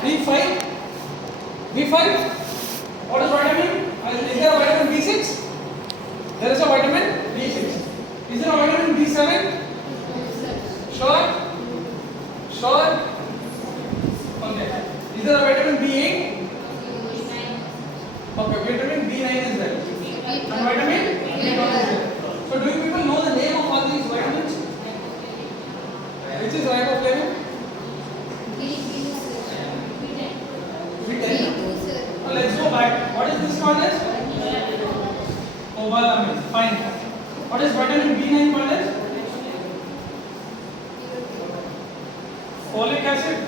B5. B5. What is vitamin? Is there a vitamin B6? There is a vitamin B6. Is there a vitamin B7? Sure? Sure? Okay. Is there a vitamin B8? Okay, vitamin B9 is there. And vitamin B1 is there. So do you people know the name of all these vitamins? Which is riboflavin? B10. So let's go back. What is this called as? Cobalamin. Fine. What is vitamin B9 called as? Folic acid.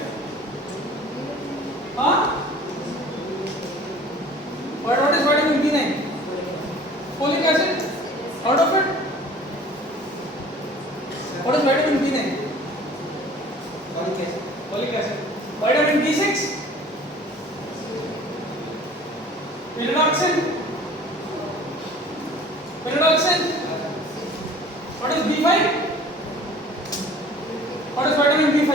Huh? What is vitamin B9? Folic acid. Out of it. What is vitamin B9? Folic acid. Folic acid. Vitamin B6. Pyridoxine. Pyridoxine. What is B5? What is vitamin B5?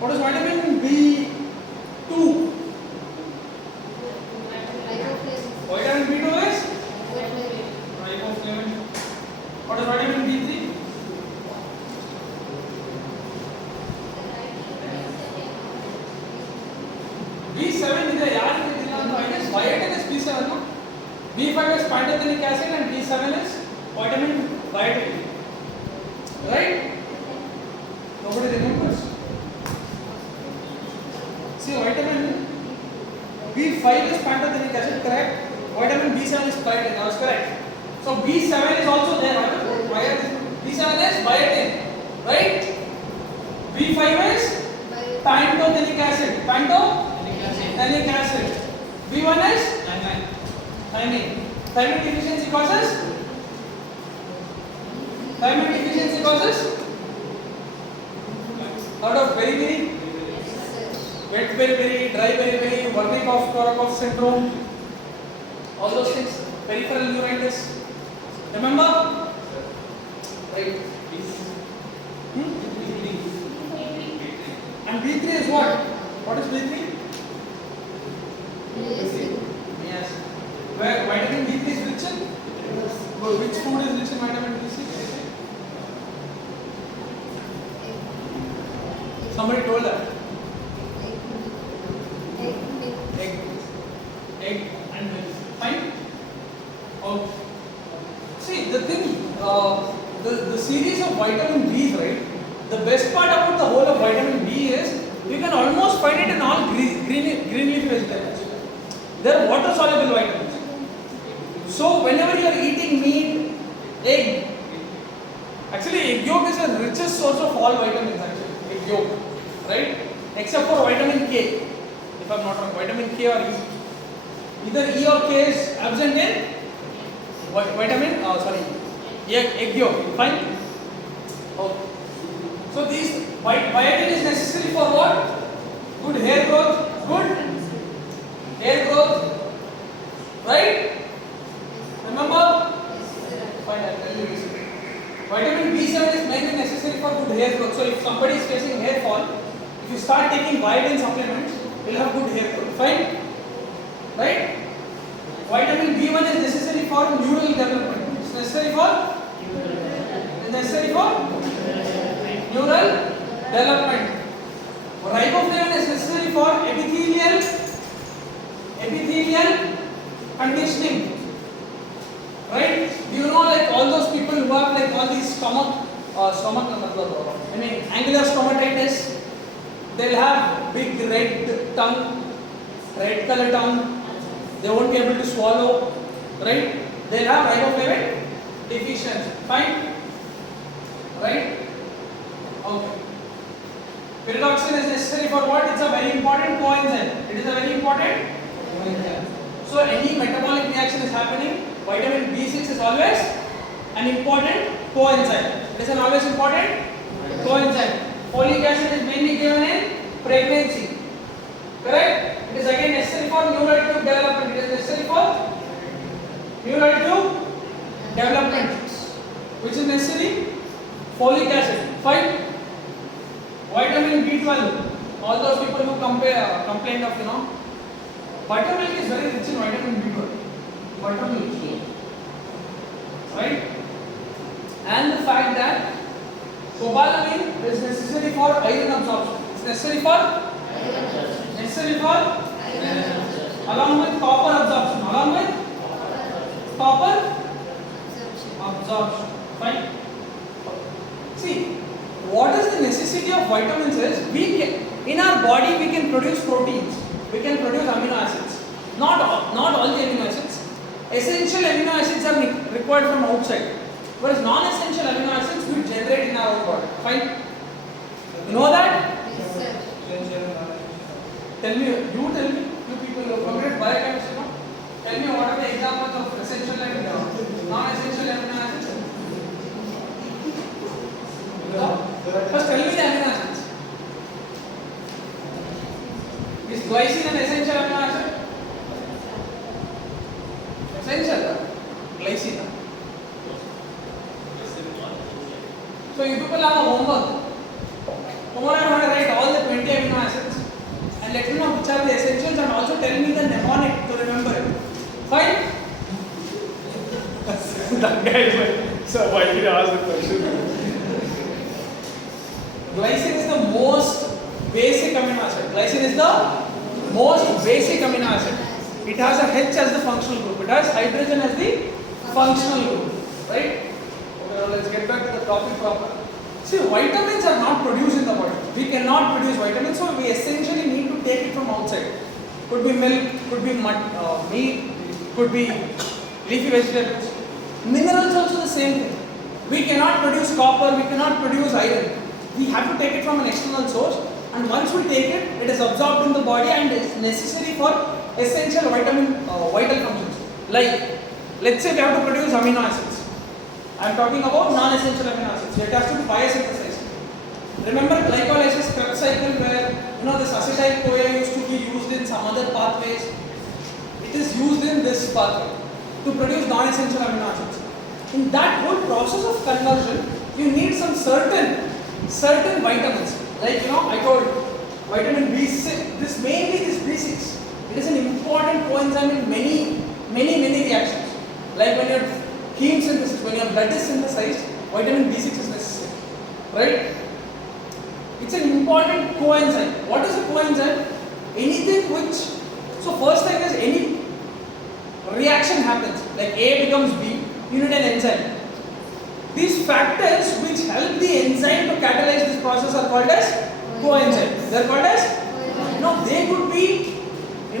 What is vitamin B2? Vitamin B2 is riboflavin. What is vitamin B3? B7 is a I guess biotin is B7, no? B5 is pantothenic acid and B7 is vitamin biotin. Right? Nobody remembers. See, vitamin B5 is pantothenic acid, correct? Vitamin B7 is biotin, that was correct. So B7 is also there. B7 is biotin, right? B5 is pantothenic acid. Pantothenic acid. B1 is thymine. Thymine deficiency causes? Thymine deficiency causes? Out of beriberi, wet beriberi, dry beriberi, Wernicke-Korsakoff syndrome, all those things, peripheral neuritis. Remember? Right. And B3 is what? What is B3? Yes. Where vitamin B3 is rich in? Which food is rich in vitamin B3? Somebody told that. Egg and milk. Fine? Oh. See, the thing, the series of vitamin B's, right? The best part about the whole of vitamin B is you can almost find it in all green leafy vegetables. They are water soluble vitamins. So whenever you are eating meat, egg, actually egg yolk is the richest source of all vitamins actually. Egg yolk, right? Except for vitamin K. If I am not wrong, vitamin K or E. Either E or K is absent in egg yolk. Fine? Okay. So these biotin is necessary for what? Good hair growth. Good hair growth. Right? Remember? Fine, I'll tell you this. Vitamin B7 is mainly necessary for good hair growth. So if somebody is facing hair fall, if you start taking biotin supplements, you will have good hair growth. Fine? Right? Vitamin B1 is necessary for neural development. It's necessary for neural development. Riboflavin is necessary for epithelial conditioning. Right? You know, like all those people who have like all these angular stomatitis, they'll have big red color tongue. They won't be able to swallow, right? They'll have riboflavin deficiency. Fine? Right? Okay. Pyridoxine is necessary for what? It's a very important coenzyme. It is a very important coenzyme. So any metabolic reaction is happening, vitamin B6 is always an important coenzyme. It is an always important coenzyme. Folic acid is mainly given in pregnancy. Correct? It is again necessary for neural tube development. It is necessary for neural tube development. which is necessary? Folic acid. Fine. Vitamin B12. All those people who complain of buttermilk is very rich in vitamin B12. Buttermilk, right? And the fact that cobalamin is necessary for iron absorption. It's necessary for along with copper absorption. Along with copper absorption. Fine. See, what is the necessity of vitamins is in our body we can produce proteins, we can produce amino acids. Not all the amino acids. Essential amino acids are required from outside, whereas non-essential amino acids we generate in our own body. Fine. You know that? Yes, sir. Tell me, you people who formulate biochemistry, no? Tell me what are the examples of essential and non-essential amino acids? First tell me the amino acids. Is glycine an essential amino acid? Essential, glycine. So you people have a homework. Tomorrow I am going to write all the 20 amino acids and let me know which are the essentials and also tell me the mnemonic to remember it. Fine? That guy is like, sir, why did you ask the question? Glycine is the most basic amino acid. Glycine is the most basic amino acid. It has a H as the functional group. It has hydrogen as the functional group. Right? Okay, now let's get back to the topic proper. See, vitamins are not produced in the body. We cannot produce vitamins, so we essentially need to take it from outside. Could be milk, could be meat, could be leafy vegetables. Minerals also the same thing. We cannot produce copper, we cannot produce iron. We have to take it from an external source, and once we take it, it is absorbed in the body and is necessary for essential vital functions. Like, let's say we have to produce amino acids. I am talking about non-essential amino acids. It has to be biosynthesized. Remember glycolysis Krebs cycle where this acetyl-CoA used to be used in some other pathways. It is used in this pathway to produce non-essential amino acids. In that whole process of conversion, you need some certain vitamins. Like I told vitamin B6. This B6. It is an important coenzyme in many reactions. Like when your heme synthesis, when your blood is synthesized, vitamin B6 is necessary. Right? It's an important coenzyme. What is a coenzyme? Anything which, so first thing is any reaction happens, like A becomes B, you need an enzyme. These factors which help the enzyme to catalyze this process are called as coenzymes. They are called as, they could be,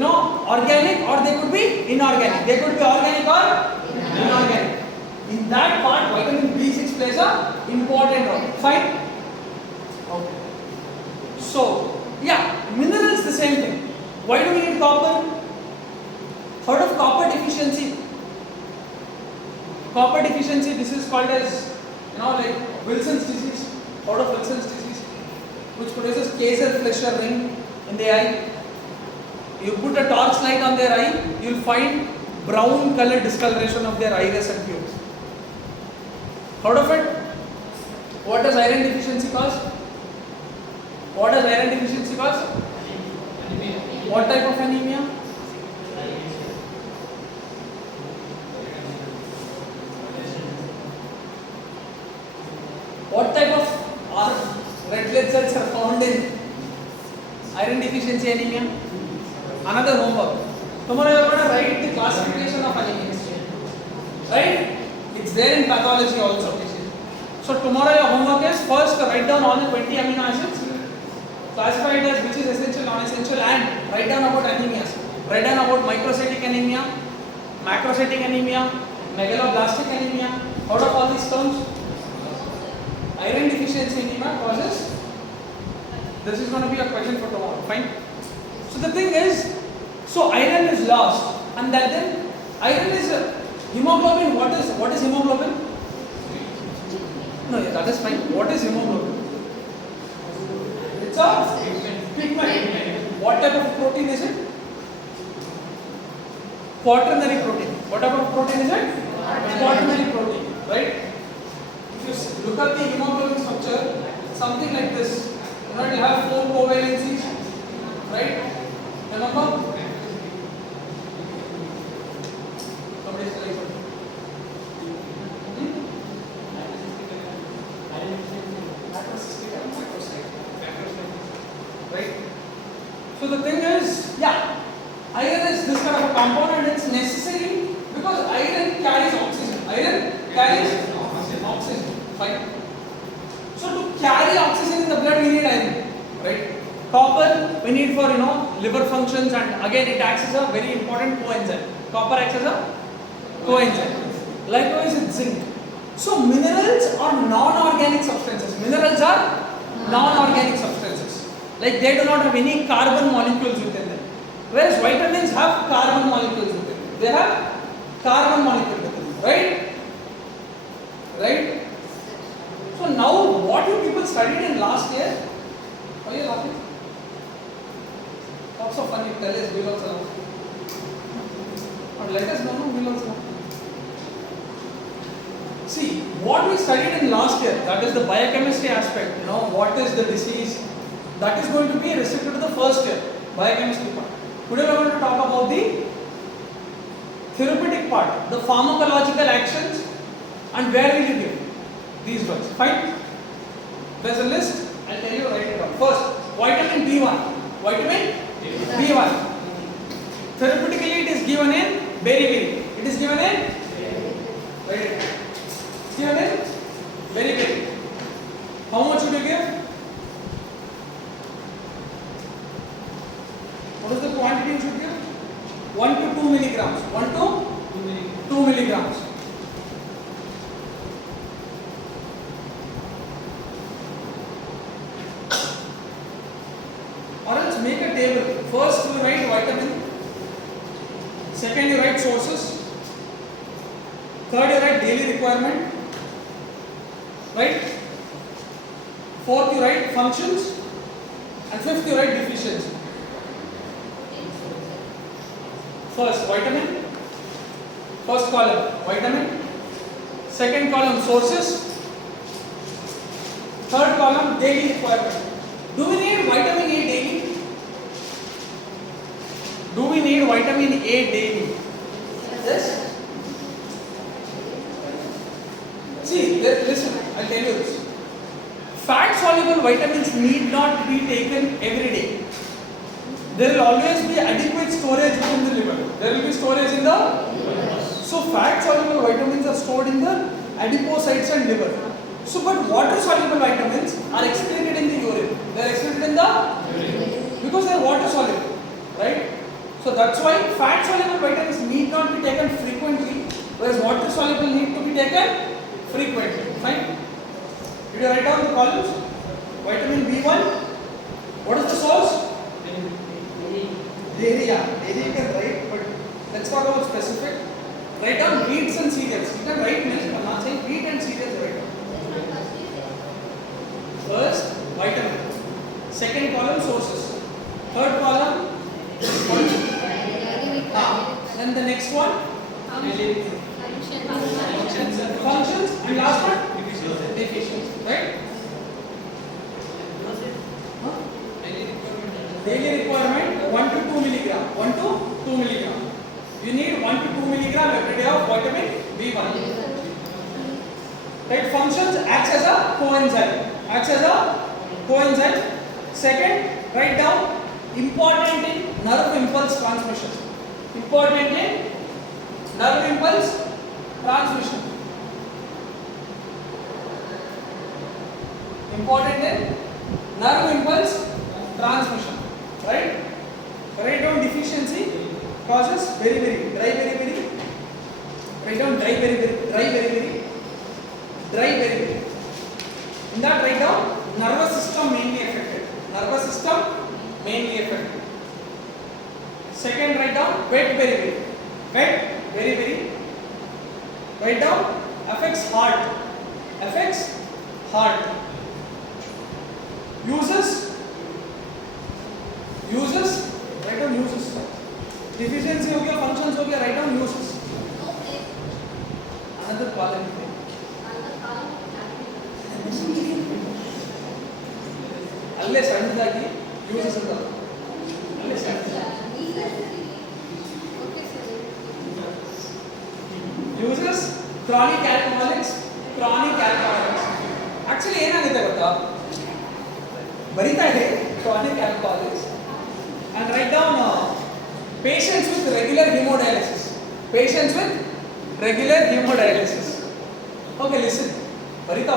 organic or they could be inorganic. They could be organic or inorganic. In that part, vitamin B6 plays an important role. Fine? Okay. So, minerals the same thing. Why do we need copper? Heard of copper deficiency? Copper deficiency, this is called as, like Wilson's disease. Heard of Wilson's disease? Which produces Kayser-Fleischer ring in the eye. You put a torch light on their eye, you will find brown color discoloration of their iris and pupils. Heard of it? What does iron deficiency cause? What does iron deficiency cause? Anemia. What type of anemia? What type of red blood cells are found in iron deficiency anemia? Another homework. Tomorrow you are going to write the classification of anemias. Right? It's there in pathology also. So tomorrow your homework is first write down all the 20 amino acids, classify it as which is essential, non-essential, and write down about anemias. Write down about microcytic anemia, macrocytic anemia, megaloblastic anemia. Out of all these terms, iron deficiency anemia causes. This is going to be a question for tomorrow. Fine. So the thing is, so iron is lost, and then iron is hemoglobin. What is hemoglobin? No, that is fine. What is hemoglobin? It's a pigment. What type of protein is it? Quaternary protein. What type of protein is it? Quaternary protein, right? carries oxygen. Fine. So to carry oxygen in the blood, we need iron, right? Copper we need for liver functions, and again it acts as a very important coenzyme. Copper acts as a coenzyme. Likewise with zinc. So minerals are non-organic substances. Minerals are non-organic substances. Like they do not have any carbon molecules within them. Whereas vitamins have carbon molecules within them. They have carbon molecules within them, right? Right? So now what you people studied in last year? Why are you laughing? Lots of fun. You tell us, we'll also know. Or let us know, we'll also know. See, what we studied in last year, that is the biochemistry aspect, what is the disease, that is going to be restricted to the first year, biochemistry part. Today we are going to talk about the therapeutic part, the pharmacological actions, and where will you give these drugs. Fine? There's a list, I'll tell you, write it down. First, vitamin B1. Vitamin B1. Therapeutically it is given in beriberi. It is given in, write it down. Given in beriberi. How much should you give? What is the quantity you should give? 1 to 2 milligrams. 1 to 2 milligrams. Or else make a table. First you write vitamin. Second you write sources. Third you write daily requirement. Right? Fourth you write functions. And fifth you write deficiency. First vitamin. First column vitamin. Second column sources. Third column daily requirement. Do we need vitamin A daily? Do we need vitamin A daily? Yes. See, listen, I'll tell you this. Fat soluble vitamins need not be taken every day. There will always be adequate storage within the liver. There will be storage in the. So fat soluble vitamins are stored in the adipocytes and liver. So but water soluble vitamins are excreted in the urine. They are excreted in the because they are water soluble, right? So that's why fat soluble vitamins need not be taken frequently, whereas water soluble need to be taken frequently. Fine? Did you write down the columns? Vitamin B1. What is the source? Dairy. Yeah, dairy you can write, but let's talk about specific. Write down wheats and cereals. You can write milk. I'm not saying wheat and cereals. Write down. First, vitamin. Second column, sources. Third column, then the next one, functions, and last one, deficiency. Right? Daily requirement 1 to 2 milligram. 1 to 2 milligram. You need 1 to 2 milligram every day of vitamin B1. Right? Functions acts as a coenzyme. Acts as a coenzyme. Second, write down important in nerve impulse transmission. Important in nerve impulse transmission. Important in nerve impulse transmission. Right? Write down deficiency causes very dry very. Write down dry very dry very. In that write down nervous system mainly affected. Nervous system mainly affected. Second write down wet very. Wet very. Write down affects heart. Affects heart. Uses. Write down uses. Deficiency हो गया, functions हो गया, write down uses. Another column. ಅಲ್ಲೇ ಸಣ್ಣದಾಗಿ uses ಅಂತ. ಅಲ್ಲೇ ಸಣ್ಣದಾಗಿ. Uses chronic alcoholics. Actually ಏನಾಗುತ್ತೆ ಗೊತ್ತಾ? ಬರಿತಾ ಇದೆ chronic alcoholics and write down patients with regular hemodialysis. Okay, listen. Varita,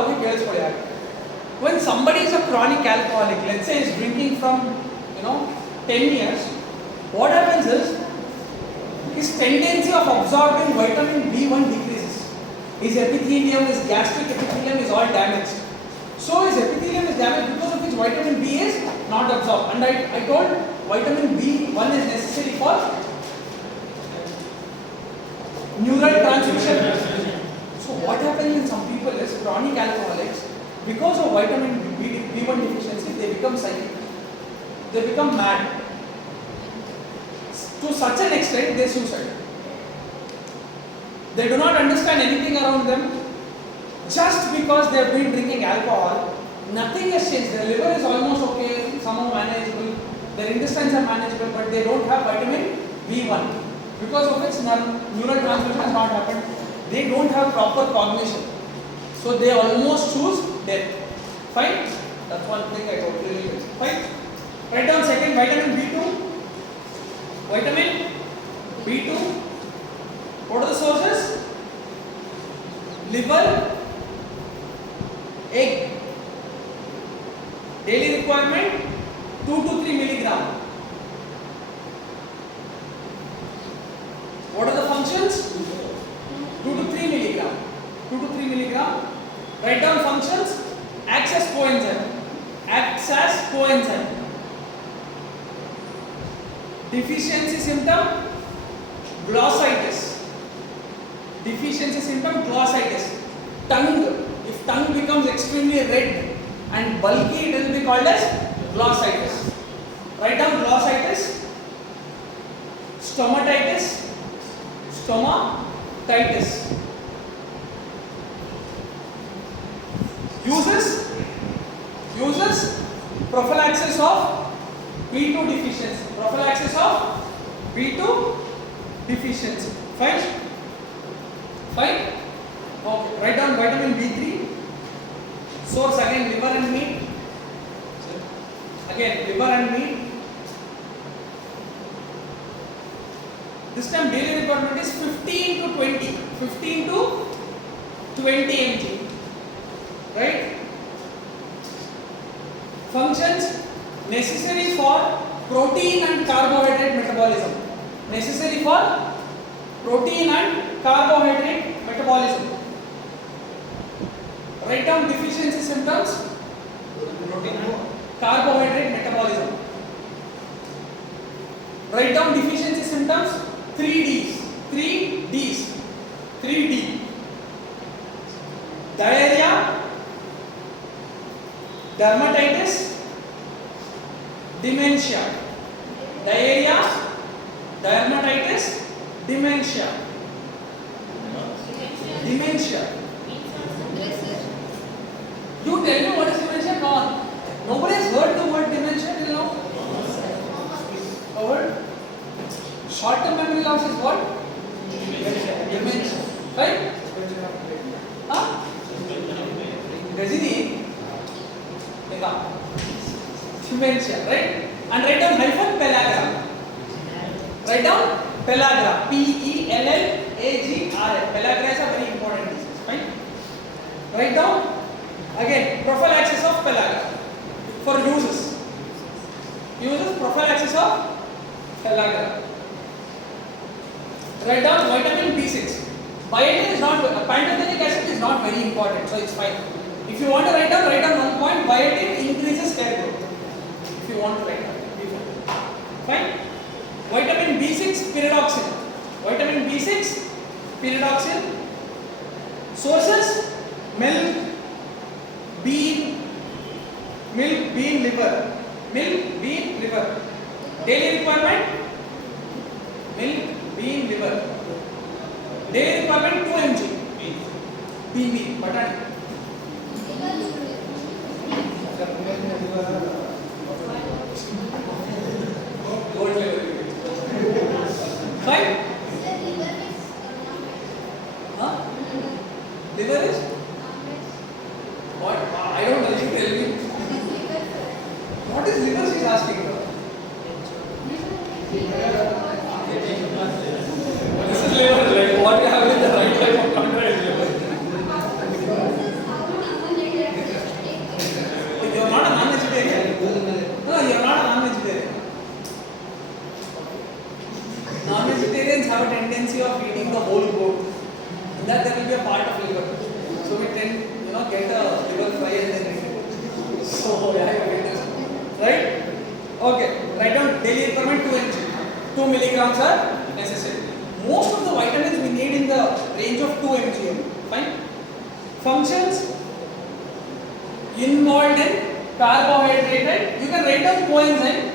when somebody is a chronic alcoholic, let's say is drinking from 10 years, what happens is his tendency of absorbing vitamin B1 decreases. His epithelium, his gastric epithelium is all damaged. So his epithelium is damaged because of which vitamin B is not absorbed. And I told vitamin B1 is necessary for neural transmission. So what happens in some people is chronic alcoholics, because of vitamin B1 deficiency, they become psychic. They become mad. To such an extent, they suicide. They do not understand anything around them. Just because they have been drinking alcohol, nothing has changed. Their liver is almost okay, somehow manageable. Their intestines are manageable, but they don't have vitamin B1. Because of which neural transmission has not happened. They don't have proper cognition. So they almost choose death. Fine? That's one thing I totally agree. Fine? Write down second, vitamin B2. Vitamin B2. What are the sources? Liver, egg. Daily requirement 2 to 3 milligram. What are the functions? 2 to 3 milligram. 2 to 3 milligram. Write down functions. Acts as coenzyme. Acts as coenzyme. Deficiency symptom, glossitis. Deficiency symptom, glossitis. Tongue. If tongue becomes extremely red and bulky, it will be called as glossitis. Write down glossitis. Stomatitis. Stomatitis. Uses prophylaxis of B2 deficiency. Prophylaxis of B2 deficiency. Fine? Fine? Okay. Write down vitamin B3. Source again liver and meat. Again liver and meat. This time daily requirement is 15 to 20. 15 to 20 mg. Right? Functions necessary for protein and carbohydrate metabolism. Necessary for protein and carbohydrate metabolism. Write down deficiency symptoms. Protein and carbohydrate metabolism. Write down deficiency symptoms. 3 Ds. 3 Ds. 3D. Diarrhea, dermatitis, dementia. Diarrhea, dermatitis, dementia. Dementia. You tell me what is dementia? No. Nobody has heard the word dementia till now. A word? Short-term memory loss is what? Dementia. Right? Huh? Gajini? Dementia, right? And write down hyphen pellagra. Write down pellagra. Pellagra. Pellagra is a very important disease. Fine? Write down again prophylaxis of pellagra. For uses. Uses prophylaxis of pellagra. Write down vitamin B6. Biotin is not, pantothenic acid is not very important, so it's fine. If you want to write down 1 point. Biotin increases hair growth. If you want to write down, fine. Vitamin B6, pyridoxine. Vitamin B6, pyridoxine. Sources: milk, bean, liver. Milk, bean, liver. Daily requirement: milk, bean, liver. Daily requirement 2 mg. Bean, butter. Gold level. Fine. Huh? Liver is? What? I don't know. You tell me. What is liver? She's asking about. This is liver. Like what you have in the right type of contra is liver. will be a part of liver. So we tend, get a liver fry and then drink it. So yeah, you get this. Right? Okay. Write down daily requirement 2 mg. 2 milligrams are necessary. Most of the vitamins we need in the range of 2 mg. Fine. Functions involved in carbohydrate. You can write down coenzyme,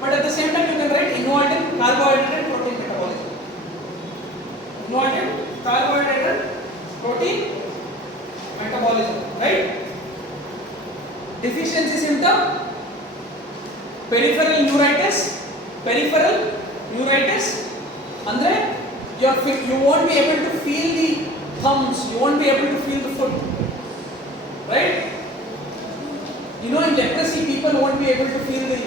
but at the same time you can write involved in carbohydrate protein metabolism. Involved in carbohydrate protein metabolism. Right? Deficiency symptom. Peripheral neuritis. Peripheral neuritis. Andre, you won't be able to feel the thumbs. You won't be able to feel the foot. Right? In leprosy, people won't be able to feel the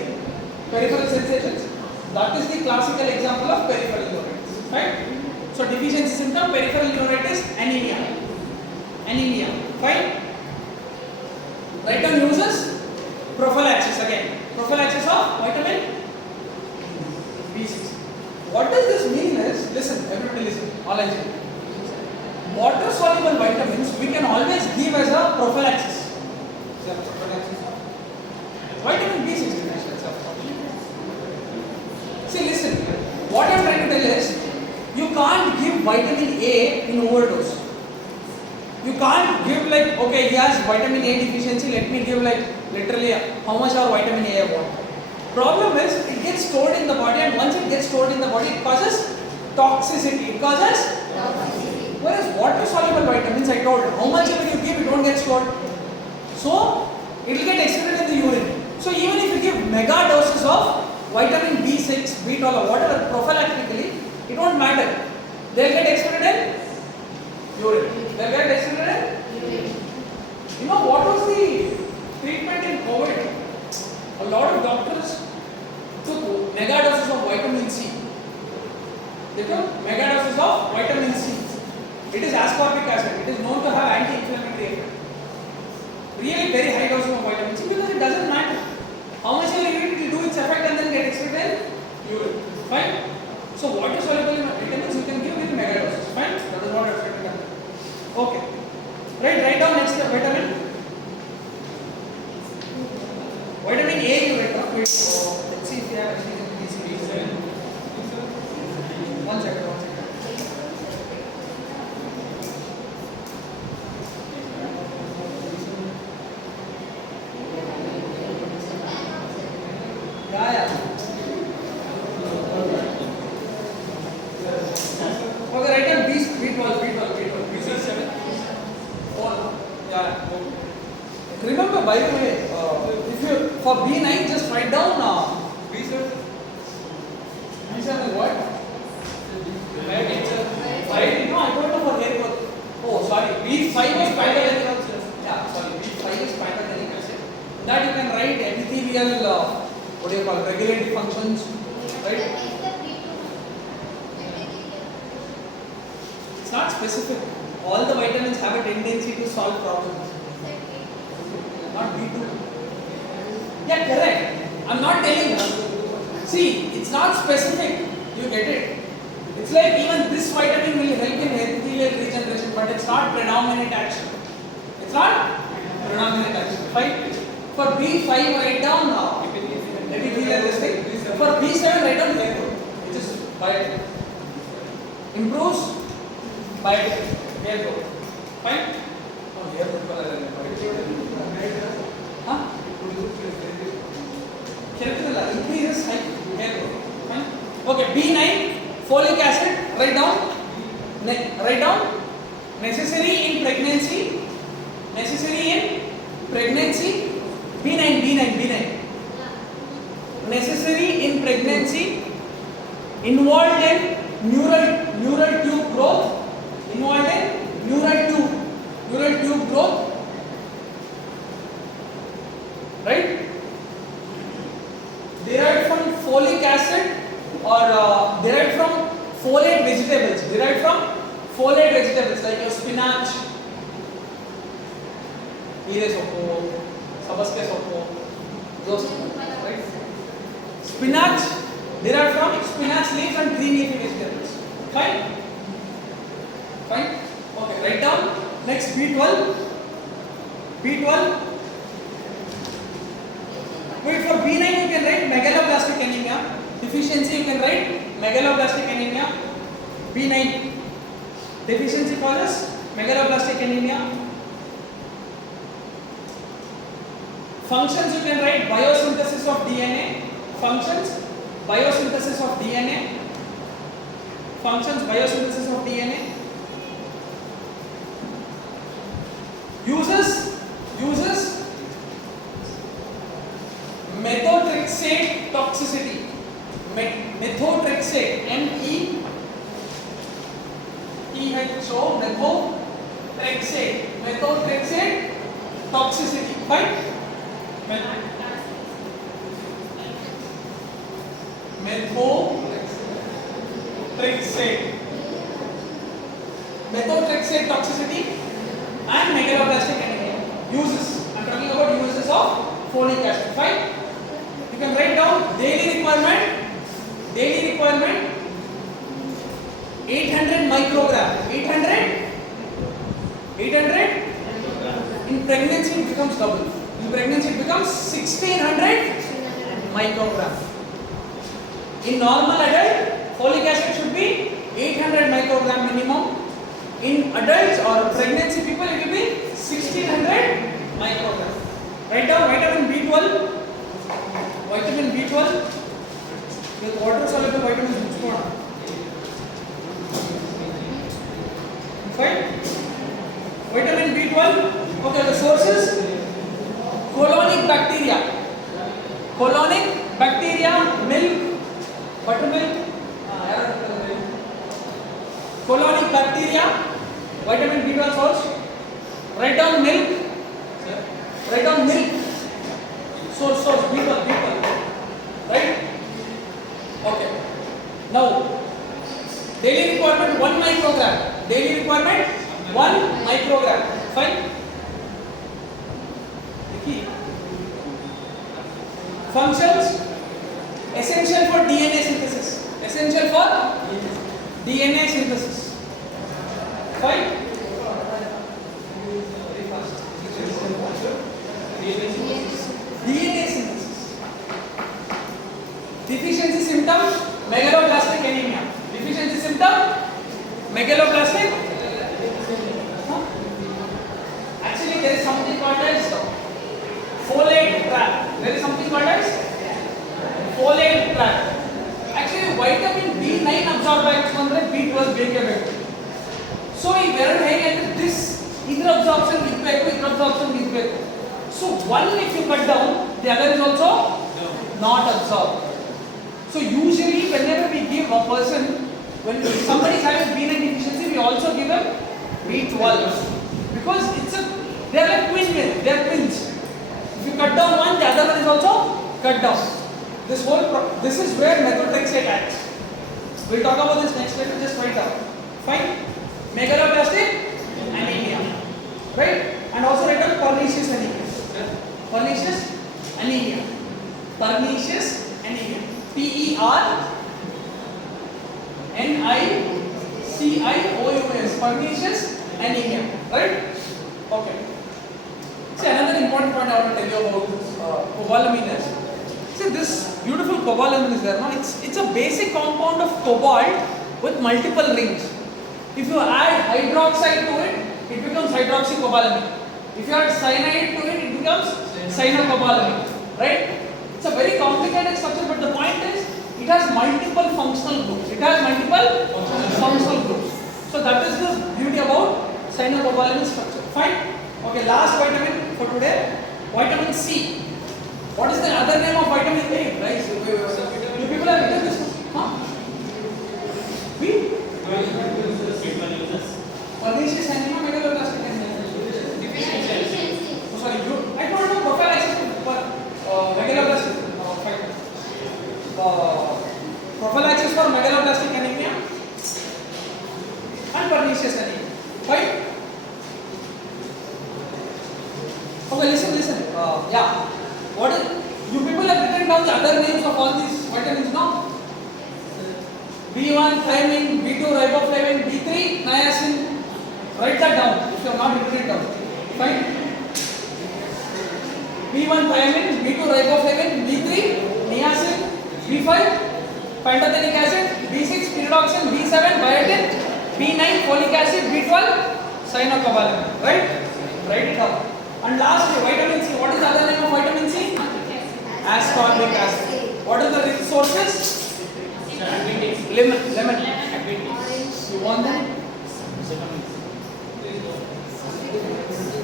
peripheral sensations. That is the classical example of peripheral neuritis. Right? So, deficiency symptom, peripheral neuritis, anemia. Anemia. Fine? Write down uses. Prophylaxis again. Prophylaxis of vitamin B6. What does this mean is, listen, everybody listen, all I say. Water soluble vitamins we can always give as a prophylaxis. Vitamin B6. See, listen, what I am trying to tell is, you can't give vitamin A in overdose. You can't give like, okay, he has vitamin A deficiency, let me give like literally how much of vitamin A I want. Problem is, it gets stored in the body, and once it gets stored in the body, it causes toxicity. It causes toxicity. Whereas water soluble vitamins, I told you, how much ever you give, it won't get stored. So, it will get excreted in the urine. So, even if you give mega doses of vitamin B6, B12 or whatever prophylactically, it won't matter. They will get excreted in urine. They will get excreted in urine. What was the treatment in COVID? A lot of doctors took mega doses of vitamin C. They took mega doses of vitamin C. It is ascorbic acid. It is known to have anti-inflammatory effect. Really very high doses of vitamin C, because it doesn't matter how much you eat, it will do its effect and then get excreted in urine. Fine? So water soluble vitamins you can give with mega doses. Fine? That is what I have said. Okay. Write down next vitamin. Vitamin A you write down. Let's see if you have anything in B7. One second. Yeah. Okay, write down B12, B7. Yeah. Remember, by the way, if you for B9, just write down B7. B7 is what? Right? No, I don't know for hair growth. Oh, sorry. B5 is pantogenic acid. Yeah, sorry. B5 is pantogenic acid. That you can write epithelial, regulatory functions, right? It's not specific. All the vitamins have a tendency to solve problems. Not B2. Yeah, correct. I'm not telling you. See, it's not specific. You get it. It's like even this vitamin will help in epithelial regeneration, but it's not predominant action. It's not predominant action. Fine. For B5, write down epithelial this thing. For B7, write down hair growth, which is biotin. Improves biotin, hair growth. Fine. Oh, hair growth. Huh? Increases hair growth. Fine. Okay, B9, folic acid, write down. Necessary in pregnancy. Necessary in pregnancy. B9. Necessary in pregnancy. Involved in neural tube growth. Involved in neural tube growth. Right? Derived from folic acid or derived from folate vegetables. Derived from folate vegetables like your spinach, hire soppo, sabaske soppo, those, right? Spinach derived from spinach leaves and green leafy vegetables. Fine? Fine? Okay. Write down. Next B12. B12. Wait, for B9 you can write megaloblastic anemia. Deficiency you can write megaloblastic anemia. B9. Deficiency causes megaloblastic anemia. Functions you can write biosynthesis of DNA. Functions, biosynthesis of DNA. Functions, biosynthesis of DNA. Uses methotrexate toxicity. Methotrexate, M-E-T-H-O, methotrexate toxicity. Fine? Methotrexate toxicity and megaloblastic anemia. Uses. I'm talking about uses of folic acid. Fine? You can write down daily requirement 800 microgram. 800 in pregnancy it becomes double. In pregnancy it becomes 1600 microgram. In normal adult, folic acid should be 800 microgram minimum. In adults or pregnancy people, it will be 1600 microgram. Write down vitamin B12. Vitamin B12 with water soluble vitamins. Fine. Vitamin B12. Okay, the sources: colonic bacteria, milk, buttermilk. Colonic bacteria, vitamin B12 source. Write down milk. Source B12. Right? Okay. Now, daily requirement 1 microgram. Fine. Functions: essential for DNA synthesis. Fine. DNA synthesis. Deficiency symptom: megaloblastic anemia. Actually, there is something called as folate trap. Actually, vitamin B9 absorbed by B12 ಬೇಕಾಗಬೇಕು. So ಇವೆರಡು ಹೇಗೆ ಅಂದ್ರೆ this ಇದರ absorption ಇರಬೇಕು. So one if you cut down, the other is also not absorbed. So usually whenever we give a person, when somebody is having B9 deficiency, we also give them B12 because they are like twins. If you cut down one, the other one is also cut down. This is where methotrexate acts. We'll talk about this next later. Just write down. Fine. Megaloblastic anemia, right? And also write down pernicious anemia. Pernicious anemia. P-E-R-N-I-C-I-O-U-S. Pernicious anemia, right? Okay. See, another important point I want to tell you about cobalamin is, see, this beautiful cobalamin is there, no? It's a basic compound of cobalt with multiple rings. If you add hydroxide to it, it becomes hydroxycobalamin. If you add cyanide to it, it becomes cyanocobalamin, right? It's a very complicated structure, but the point is, it has multiple functional groups. So that is the beauty about cyanocobalamin structure. Fine. Okay, last vitamin for today, vitamin C. What is the other name of vitamin A? Guys, you people have written this? Huh? Pernicious anemia, megaloblastic anemia. Deficiency. Oh, sorry, I don't know prophylaxis for megaloblastic. Fine. Prophylaxis for megaloblastic anemia and pernicious anemia. Fine. Okay, listen. Yeah. What is? You people have written down the other names of all these vitamins now. B1 thiamine, B2 riboflavin, B3 niacin, Write that down if you have not written it down. Fine. B1 thiamine, B2 riboflavin, B3 niacin, B5 pantothenic acid, B6 pyridoxine, B7 biotin, B9 folic acid, B12 cyanocobalamin. Right? Write it down. And lastly, vitamin C. What is the other name of vitamin C? Ascorbic acid. What are the rich sources? Lemon. You want that?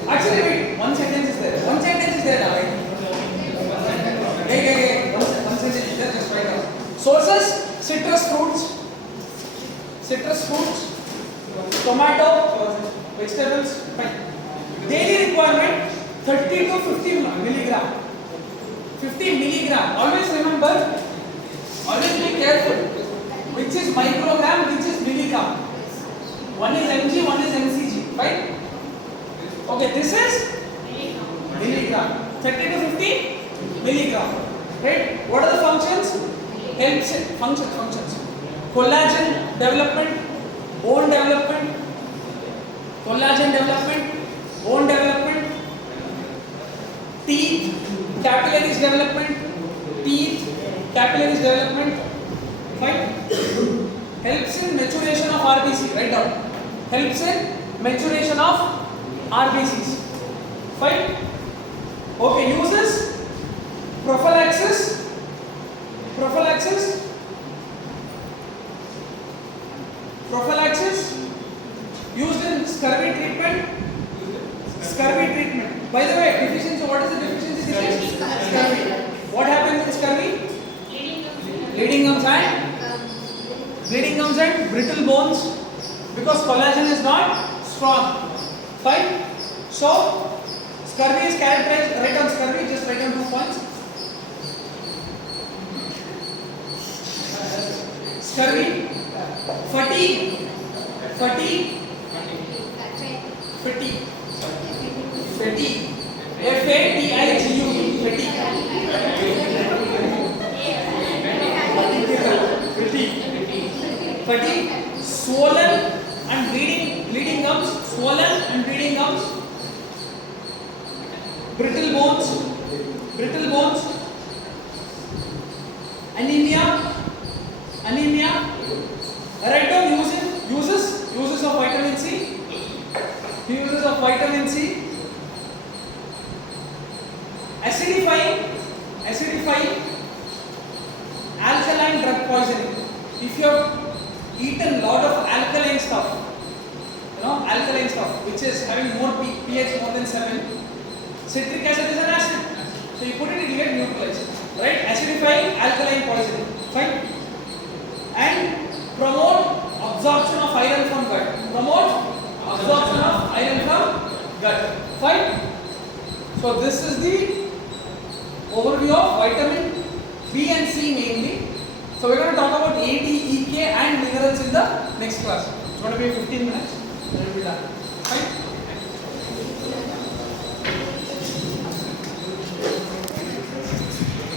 Actually, wait. One sentence is there. One sentence is there now. Hey. One sentence is there. Just write down. Sources: citrus fruits, tomato, vegetables. Fine. Daily requirement 30 to 50 milligram. 50 milligram. Always remember. Always be careful. Which is microgram, which is milligram. One is mg, one is mcg. Right? Okay, this is milligram. 30 to 50 milligram. Right? What are the functions? Functions. Collagen development, bone development, collagen development, bone development, teeth, capillaries development, fine. Helps in maturation of RBC, write down. Helps in maturation of RBCs, fine. Okay, uses prophylaxis, used in scurvy treatment. By the way, deficiency, what is the deficiency? Scurvy. What happens in scurvy? Bleeding gums and brittle bones, because collagen is not strong. Fine. So, scurvy is characterized, write down scurvy, just write down 2 points. Scurvy, fatigue, F-A-T-I-G-U-E, fatigue, swollen and bleeding gums, brittle bones, anemia. Write down uses of vitamin C. Acidifying, alkaline drug poisoning. If you have eaten lot of alkaline stuff, which is having more pH more than 7, citric acid is an acid. So you put it in, you get neutralized. Right? Acidifying, alkaline poisoning. Fine. And promote absorption of iron from gut. Fine. So this is the overview of vitamin B and C mainly. So we're going to talk about A, D, E, K and minerals in the next class. It's going to be 15 minutes. Then we'll be done. Fine.